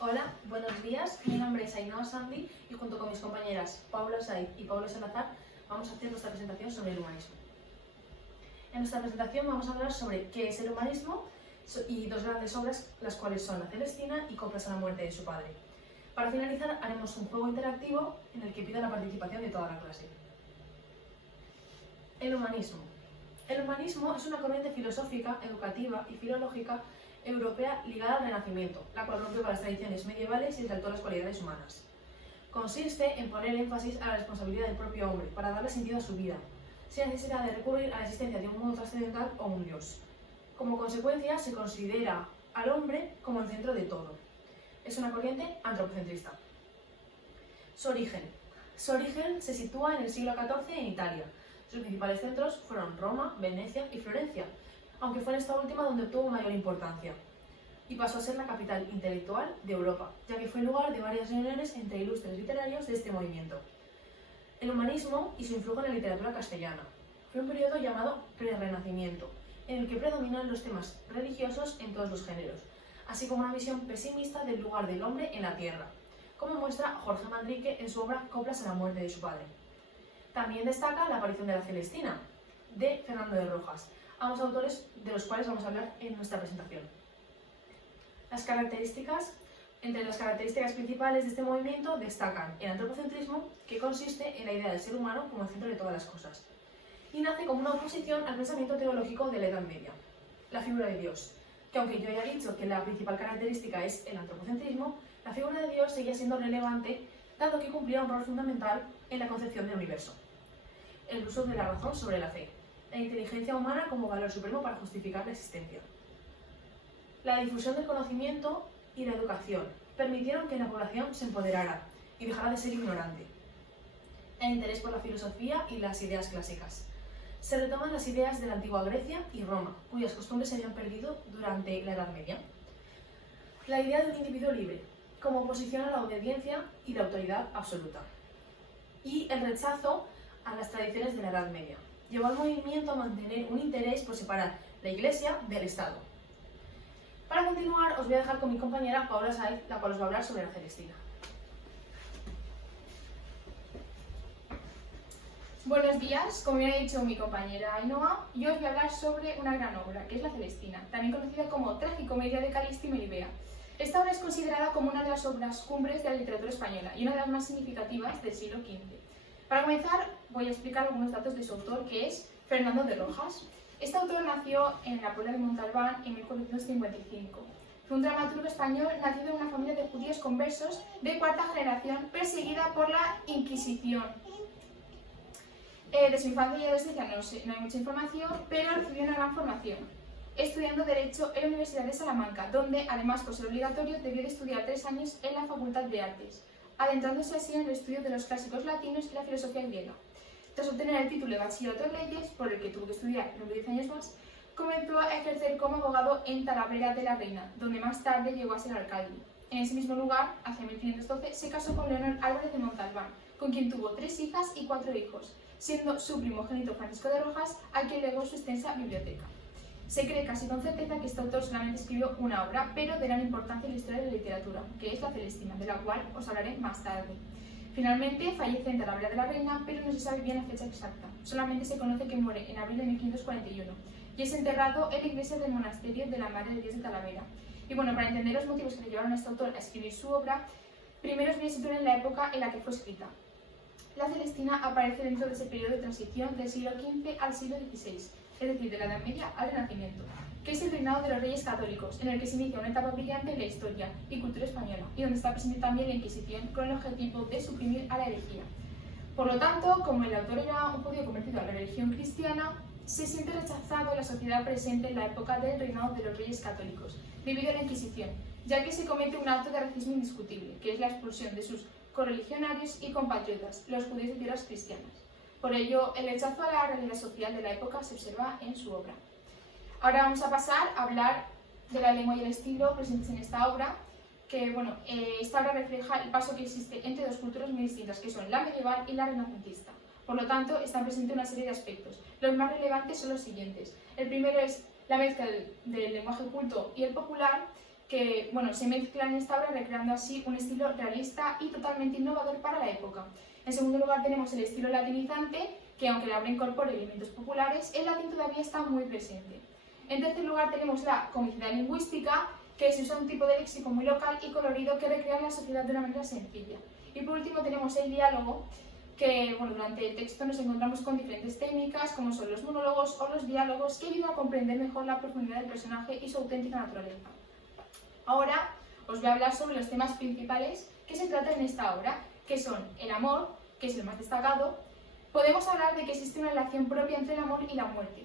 Hola, buenos días. Mi nombre es Ainhoa Sandy y junto con mis compañeras Paula Saiz y Paula Salazar vamos a hacer nuestra presentación sobre el humanismo. En nuestra presentación vamos a hablar sobre qué es el humanismo y dos grandes obras, las cuales son La Celestina y Coplas a la muerte de su padre. Para finalizar haremos un juego interactivo en el que pido la participación de toda la clase. El humanismo. El humanismo es una corriente filosófica, educativa y filológica europea ligada al Renacimiento, la cual rompe con las tradiciones medievales y exaltó las cualidades humanas. Consiste en poner énfasis a la responsabilidad del propio hombre para darle sentido a su vida, sin necesidad de recurrir a la existencia de un mundo trascendental o un dios. Como consecuencia, se considera al hombre como el centro de todo. Es una corriente antropocentrista. Su origen. Su origen se sitúa en el siglo XIV en Italia. Sus principales centros fueron Roma, Venecia y Florencia, aunque fue en esta última donde obtuvo mayor importancia, y pasó a ser la capital intelectual de Europa, ya que fue lugar de varias reuniones entre ilustres literarios de este movimiento. El humanismo y su influjo en la literatura castellana. Fue un periodo llamado Prerrenacimiento, en el que predominan los temas religiosos en todos los géneros, así como una visión pesimista del lugar del hombre en la tierra, como muestra Jorge Manrique en su obra Coplas a la muerte de su padre. También destaca la aparición de La Celestina, de Fernando de Rojas, ambos autores de los cuales vamos a hablar en nuestra presentación. Las características. Entre las características principales de este movimiento destacan el antropocentrismo, que consiste en la idea del ser humano como el centro de todas las cosas, y nace como una oposición al pensamiento teológico de la Edad Media. La figura de Dios, que aunque yo ya he dicho que la principal característica es el antropocentrismo, la figura de Dios seguía siendo relevante, dado que cumplía un rol fundamental en la concepción del universo. El uso de la razón sobre la fe, la inteligencia humana como valor supremo para justificar la existencia. La difusión del conocimiento y la educación permitieron que la población se empoderara y dejara de ser ignorante. El interés por la filosofía y las ideas clásicas. Se retoman las ideas de la antigua Grecia y Roma, cuyas costumbres se habían perdido durante la Edad Media. La idea de un individuo libre, como oposición a la obediencia y la autoridad absoluta. Y el rechazo a las tradiciones de la Edad Media. Llevó al movimiento a mantener un interés por separar la Iglesia del Estado. Para continuar, os voy a dejar con mi compañera Paula Saiz, la cual os va a hablar sobre La Celestina. Buenos días, como ya ha dicho mi compañera Ainhoa, yo os voy a hablar sobre una gran obra, que es La Celestina, también conocida como Tragicomedia de Calisto y Melibea. Esta obra es considerada como una de las obras cumbres de la literatura española y una de las más significativas del siglo XV. Para comenzar, voy a explicar algunos datos de su autor, que es Fernando de Rojas. Este autor nació en la Puebla de Montalbán en 1455. Fue un dramaturgo español nacido en una familia de judíos conversos de cuarta generación perseguida por la Inquisición. De su infancia y adolescencia no hay mucha información, pero recibió una gran formación, estudiando Derecho en la Universidad de Salamanca, donde, además por ser obligatorio, debió de estudiar 3 años en la Facultad de Artes, adentrándose así en el estudio de los clásicos latinos y la filosofía griega. Tras obtener el título de bachillerato en leyes, por el que tuvo que estudiar 10 años más, comenzó a ejercer como abogado en Talavera de la Reina, donde más tarde llegó a ser alcalde. En ese mismo lugar, hacia 1512, se casó con Leonor Álvarez de Montalbán, con quien tuvo 3 hijas y 4 hijos, siendo su primogénito Francisco de Rojas, a quien legó su extensa biblioteca. Se cree casi con certeza que este autor solamente escribió una obra, pero de gran importancia en la historia de la literatura, que es La Celestina, de la cual os hablaré más tarde. Finalmente fallece en Talavera de la Reina, pero no se sabe bien la fecha exacta. Solamente se conoce que muere en abril de 1541 y es enterrado en la iglesia del monasterio de la Madre de Dios de Talavera. Y bueno, para entender los motivos que le llevaron a este autor a escribir su obra, primero os voy a situar en la época en la que fue escrita. La Celestina aparece dentro de ese periodo de transición del siglo XV al siglo XVI, es decir, de la Edad Media al Renacimiento, que es el reinado de los reyes católicos, en el que se inicia una etapa brillante en la historia y cultura española, y donde está presente también la Inquisición con el objetivo de suprimir a la herejía. Por lo tanto, como el autor era un judío convertido a la religión cristiana, se siente rechazado en la sociedad presente en la época del reinado de los reyes católicos, debido a la Inquisición, ya que se comete un acto de racismo indiscutible, que es la expulsión de sus correligionarios y compatriotas, los judíos de tierras cristianas. Por ello, el rechazo a la realidad social de la época se observa en su obra. Ahora vamos a pasar a hablar de la lengua y el estilo presentes en esta obra, que esta obra refleja el paso que existe entre dos culturas muy distintas, que son la medieval y la renacentista. Por lo tanto, están presentes una serie de aspectos. Los más relevantes son los siguientes. El primero es la mezcla del lenguaje culto y el popular, que se mezclan en esta obra recreando así un estilo realista y totalmente innovador para la época. En segundo lugar tenemos el estilo latinizante, que aunque la obra incorpora elementos populares, el latín todavía está muy presente. En tercer lugar tenemos la comicidad lingüística, que se usa un tipo de léxico muy local y colorido que recrea la sociedad de una manera sencilla. Y por último tenemos el diálogo, que durante el texto nos encontramos con diferentes técnicas, como son los monólogos o los diálogos, que ayudan a comprender mejor la profundidad del personaje y su auténtica naturaleza. Ahora os voy a hablar sobre los temas principales que se tratan en esta obra, que son el amor, que es el más destacado. Podemos hablar de que existe una relación propia entre el amor y la muerte,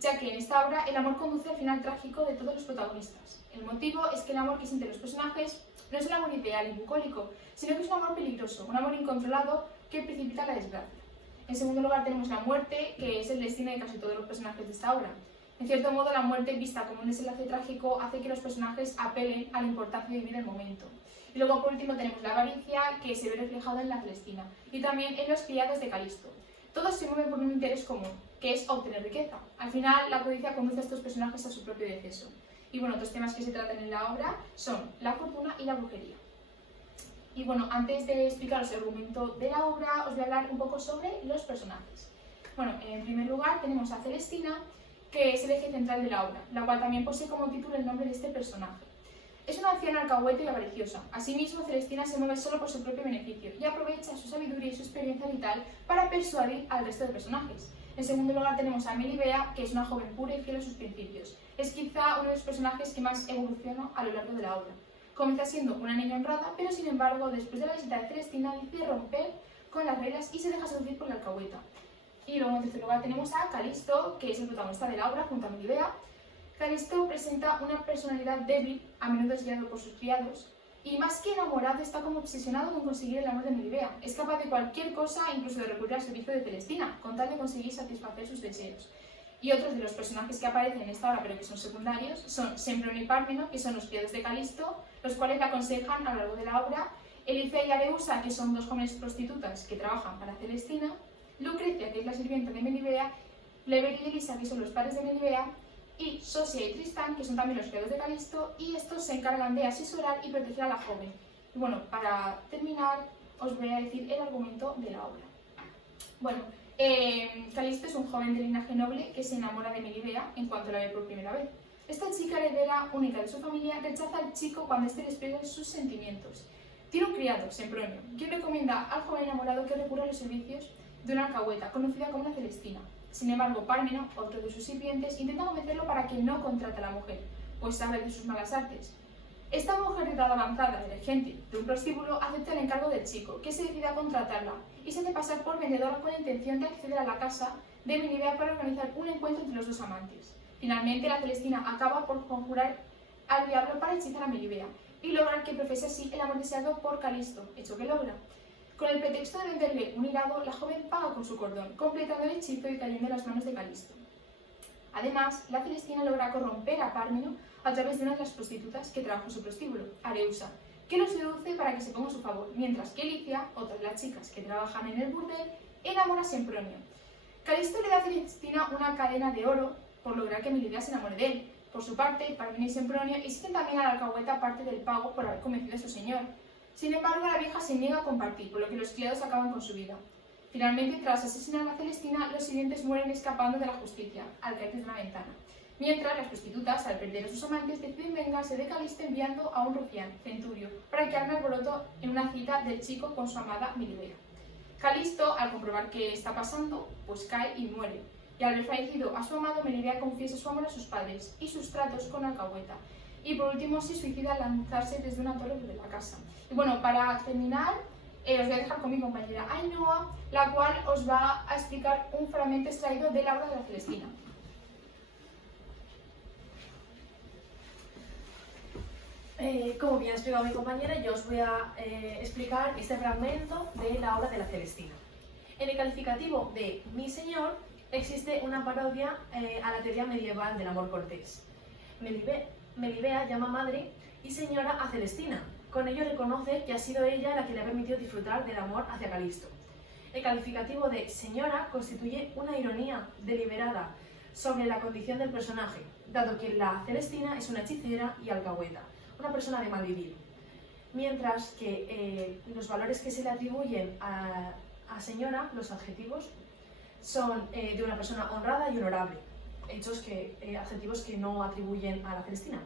ya que en esta obra el amor conduce al final trágico de todos los protagonistas. El motivo es que el amor que sienten los personajes no es un amor ideal y bucólico, sino que es un amor peligroso, un amor incontrolado que precipita la desgracia. En segundo lugar tenemos la muerte, que es el destino de casi todos los personajes de esta obra. En cierto modo, la muerte, vista como un desenlace trágico, hace que los personajes apelen a la importancia de vivir el momento. Y luego, por último, tenemos la avaricia, que se ve reflejada en la Celestina, y también en los criados de Calisto. Todos se mueven por un interés común, que es obtener riqueza. Al final, la codicia conduce a estos personajes a su propio deceso. Y otros temas que se tratan en la obra son la fortuna y la brujería. Y antes de explicaros el argumento de la obra, os voy a hablar un poco sobre los personajes. En primer lugar tenemos a Celestina, que es el eje central de la obra, la cual también posee como título el nombre de este personaje. Es una anciana alcahueta y avariciosa. Asimismo, Celestina se mueve solo por su propio beneficio y aprovecha su sabiduría y su experiencia vital para persuadir al resto de personajes. En segundo lugar tenemos a Melibea, que es una joven pura y fiel a sus principios. Es quizá uno de los personajes que más evoluciona a lo largo de la obra. Comienza siendo una niña honrada, pero sin embargo, después de la visita de Celestina, decide romper con las reglas y se deja seducir por la alcahueta. Y luego, en tercer lugar, tenemos a Calisto, que es el protagonista de la obra, junto a Melibea. Calisto presenta una personalidad débil, a menudo es guiado por sus criados, y más que enamorado, está como obsesionado con conseguir el amor de Melibea. Es capaz de cualquier cosa, incluso de recurrir al servicio de Celestina, con tal de conseguir satisfacer sus deseos. Y otros de los personajes que aparecen en esta obra, pero que son secundarios, son Sempronio y Pármeno, que son los criados de Calisto, los cuales le aconsejan a lo largo de la obra, Elicea y Areusa, que son dos jóvenes prostitutas que trabajan para Celestina, Lucrecia, que es la sirvienta de Melibea, Lever y Elisa, que son los padres de Melibea, y Sosia y Tristán, que son también los criados de Calisto, y estos se encargan de asesorar y proteger a la joven. Y para terminar, os voy a decir el argumento de la obra. Calisto es un joven de linaje noble que se enamora de Melibea en cuanto la ve por primera vez. Esta chica heredera única de su familia rechaza al chico cuando éste despliega sus sentimientos. Tiene un criado, Sempronio, quien recomienda al joven enamorado que recurra a los servicios de una alcahueta, conocida como la Celestina. Sin embargo, Pármeno, otro de sus sirvientes, intenta convencerlo para que no contrate a la mujer, pues sabe de sus malas artes. Esta mujer de edad avanzada, emergente de un prostíbulo, acepta el encargo del chico, que se decide a contratarla y se hace pasar por vendedora con la intención de acceder a la casa de Melibea para organizar un encuentro entre los dos amantes. Finalmente, la Celestina acaba por conjurar al diablo para hechizar a Melibea y lograr que profese así el amor deseado por Calisto, hecho que logra. Con el pretexto de venderle un hilado, la joven paga con su cordón, completando el hechizo y cayendo en las manos de Calisto. Además, la Celestina logra corromper a Pármeno a través de una de las prostitutas que trabaja en su prostíbulo, Areusa, que lo seduce para que se ponga a su favor, mientras que Elicia, otra de las chicas que trabajan en el burdel, enamora a Sempronio. Calisto le da a Celestina una cadena de oro por lograr que Melibea se enamore de él. Por su parte, Pármeno y Sempronio exigen también a la alcahueta parte del pago por haber convencido a su señor. Sin embargo, la vieja se niega a compartir, por lo que los criados acaban con su vida. Finalmente, tras asesinar a Celestina, los sirvientes mueren escapando de la justicia, al caer desde una ventana. Mientras, las prostitutas, al perder a sus amantes, deciden vengarse de Calisto enviando a un rufián, Centurio, para que arme alboroto en una cita del chico con su amada Melibea. Calisto, al comprobar qué está pasando, pues cae y muere. Y al ver fallecido a su amado, Melibea confiesa su amor a sus padres y sus tratos con alcahueta. Y por último, se suicida al lanzarse desde una torre de la casa. Y para terminar, os voy a dejar con mi compañera Ainhoa, la cual os va a explicar un fragmento extraído de la obra de la Celestina. Como bien ha explicado mi compañera, yo os voy a explicar este fragmento de la obra de la Celestina. En el calificativo de mi señor existe una parodia a la teoría medieval del amor cortés. Melibea llama madre y señora a Celestina. Con ello reconoce que ha sido ella la que le ha permitido disfrutar del amor hacia Calisto. El calificativo de señora constituye una ironía deliberada sobre la condición del personaje, dado que la Celestina es una hechicera y alcahueta, una persona de mal vivir. Mientras que los valores que se le atribuyen a señora, los adjetivos, son de una persona honrada y honorable, adjetivos que no atribuyen a la Celestina.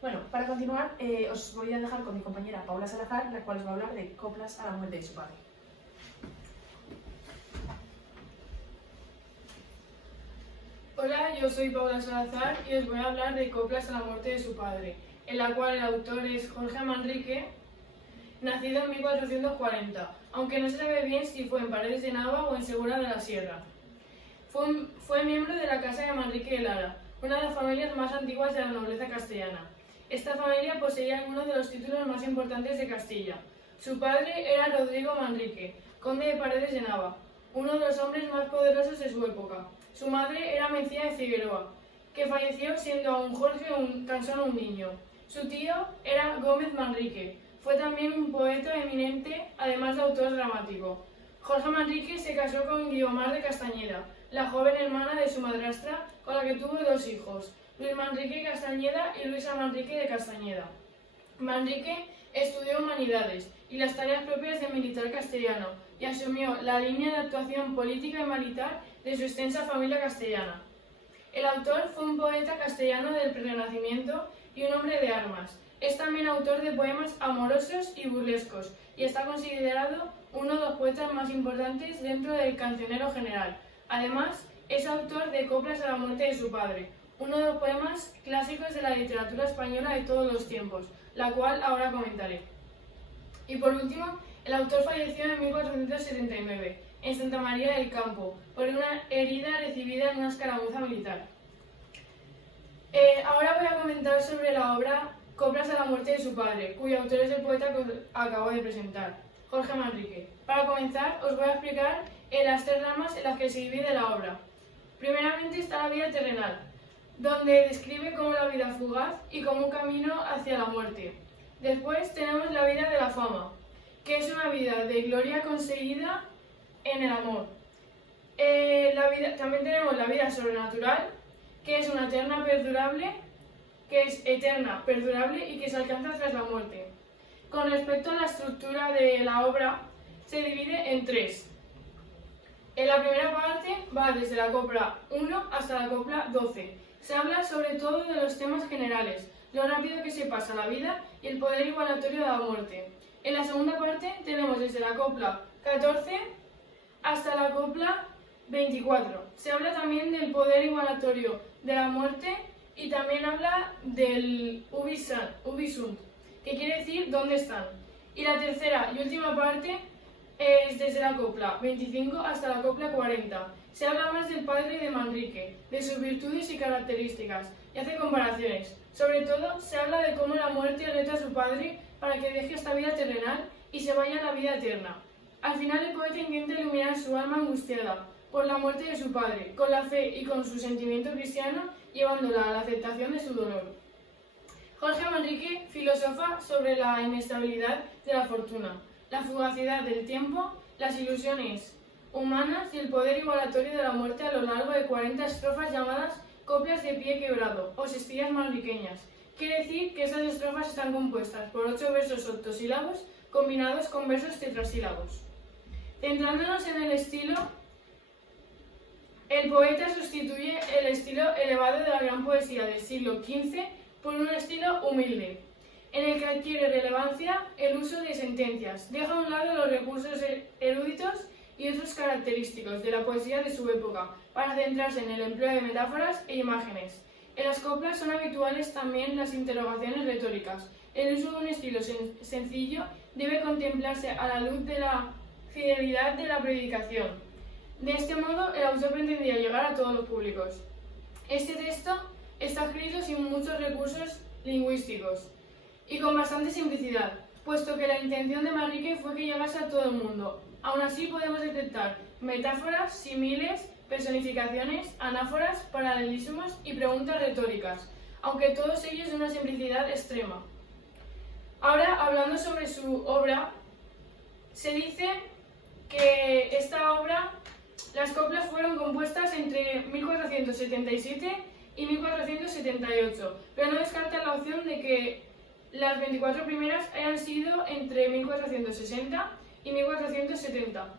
Bueno, para continuar, os voy a dejar con mi compañera Paula Salazar, la cual os va a hablar de coplas a la muerte de su padre. Hola, yo soy Paula Salazar y os voy a hablar de Coplas a la muerte de su padre, en la cual el autor es Jorge Manrique, nacido en 1440, aunque no se sabe bien si fue en Paredes de Nava o en Segura de la Sierra. Fue miembro de la Casa de Manrique de Lara, una de las familias más antiguas de la nobleza castellana. Esta familia poseía algunos de los títulos más importantes de Castilla. Su padre era Rodrigo Manrique, conde de Paredes de Nava, uno de los hombres más poderosos de su época. Su madre era Mencía de Figueroa, que falleció siendo aún Jorge tan solo un niño. Su tío era Gómez Manrique, fue también un poeta eminente, además de autor dramático. Jorge Manrique se casó con Guiomar de Castañeda, la joven hermana de su madrastra, con la que tuvo dos hijos, Luis Manrique Castañeda y Luisa Manrique de Castañeda. Manrique estudió humanidades y las tareas propias de militar castellano y asumió la línea de actuación política y militar de su extensa familia castellana. El autor fue un poeta castellano del Renacimiento y un hombre de armas. Es también autor de poemas amorosos y burlescos y está considerado uno de los poetas más importantes dentro del cancionero general. Además, es autor de Coplas a la muerte de su padre, uno de los poemas clásicos de la literatura española de todos los tiempos, la cual ahora comentaré. Y por último, el autor falleció en 1479, en Santa María del Campo, por una herida recibida en una escaramuza militar. Ahora voy a comentar sobre la obra Coplas a la muerte de su padre, cuyo autor es el poeta que os acabo de presentar, Jorge Manrique. Para comenzar, os voy a explicar las tres ramas en las que se divide la obra. Primeramente está la vida terrenal, donde describe como la vida fugaz y como un camino hacia la muerte. Después tenemos la vida de la fama, que es una vida de gloria conseguida en el amor. También tenemos la vida sobrenatural, que es una eterna perdurable, y que se alcanza tras la muerte. Con respecto a la estructura de la obra, se divide en tres. En la primera parte va desde la copla 1 hasta la copla 12. Se habla sobre todo de los temas generales, lo rápido que se pasa la vida y el poder igualatorio de la muerte. En la segunda parte tenemos desde la copla 14 hasta la copla 24. Se habla también del poder igualatorio de la muerte y también habla del ubi sunt, que quiere decir dónde están. Y la tercera y última parte es desde la copla 25 hasta la copla 40. Se habla más del padre de Manrique, de sus virtudes y características, y hace comparaciones. Sobre todo, se habla de cómo la muerte reta a su padre para que deje esta vida terrenal y se vaya a la vida eterna. Al final, el poeta intenta iluminar su alma angustiada por la muerte de su padre, con la fe y con su sentimiento cristiano, llevándola a la aceptación de su dolor. Jorge Manrique filosofa sobre la inestabilidad de la fortuna, la fugacidad del tiempo, las ilusiones humanas y el poder igualatorio de la muerte a lo largo de 40 estrofas llamadas coplas de pie quebrado o sestillas manriqueñas. Quiere decir que esas estrofas están compuestas por 8 versos octosílabos combinados con versos tetrasílabos. Centrándonos en el estilo, el poeta sustituye el estilo elevado de la gran poesía del siglo XV por un estilo humilde, en el que adquiere relevancia el uso de sentencias, deja a un lado los recursos eruditos y otros característicos de la poesía de su época, para centrarse en el empleo de metáforas e imágenes. En las coplas son habituales también las interrogaciones retóricas. El uso de un estilo sencillo debe contemplarse a la luz de la fidelidad de la predicación. De este modo, el autor pretendía llegar a todos los públicos. Este texto está escrito sin muchos recursos lingüísticos y con bastante simplicidad, puesto que la intención de Manrique fue que llegase a todo el mundo. Aún así podemos detectar metáforas, símiles, personificaciones, anáforas, paralelismos y preguntas retóricas, aunque todos ellos de una simplicidad extrema. Ahora, hablando sobre su obra, se dice que esta obra, las coplas fueron compuestas entre 1477 y 1478, pero no descarta la opción de que Las 24 primeras hayan sido entre 1460 y 1470.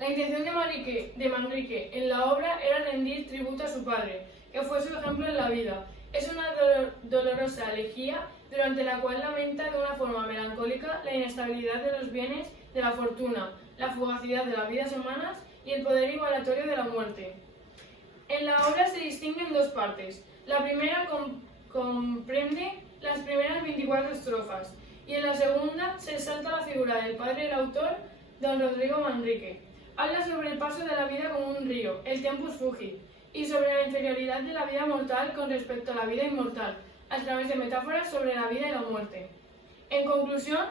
La intención de Manrique en la obra era rendir tributo a su padre, que fue su ejemplo en la vida. Es una dolorosa elegía durante la cual lamenta de una forma melancólica la inestabilidad de los bienes, de la fortuna, la fugacidad de las vidas humanas y el poder igualatorio de la muerte. En la obra se distinguen dos partes. La primera comprende las primeras 24 estrofas y en la segunda se exalta la figura del padre del autor, don Rodrigo Manrique. Habla sobre el paso de la vida como un río, el tempus fugit, y sobre la inferioridad de la vida mortal con respecto a la vida inmortal, a través de metáforas sobre la vida y la muerte. En conclusión,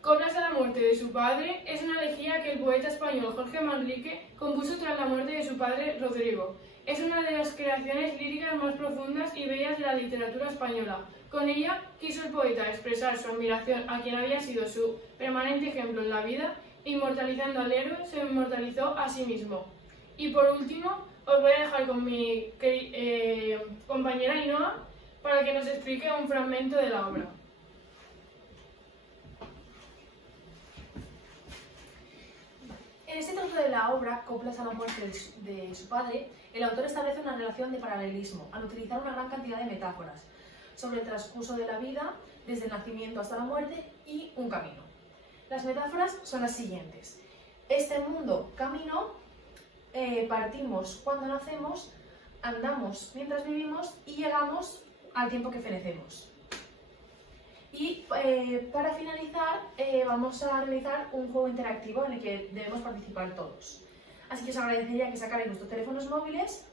Coplas a la muerte de su padre es una elegía que el poeta español Jorge Manrique compuso tras la muerte de su padre Rodrigo. Es una de las creaciones líricas más profundas y bellas de la literatura española. Con ella quiso el poeta expresar su admiración a quien había sido su permanente ejemplo en la vida. Inmortalizando al héroe, se inmortalizó a sí mismo. Y por último, os voy a dejar con mi compañera Ainhoa para que nos explique un fragmento de la obra. En este trozo de la obra, Coplas a la muerte de su padre, el autor establece una relación de paralelismo al utilizar una gran cantidad de metáforas sobre el transcurso de la vida, desde el nacimiento hasta la muerte y un camino. Las metáforas son las siguientes. Este mundo, camino, partimos cuando nacemos, andamos mientras vivimos y llegamos al tiempo que fenecemos. Y para finalizar, vamos a realizar un juego interactivo en el que debemos participar todos. Así que os agradecería que sacarais vuestros teléfonos móviles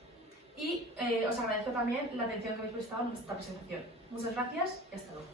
y os agradezco también la atención que habéis prestado en esta presentación. Muchas gracias y hasta luego.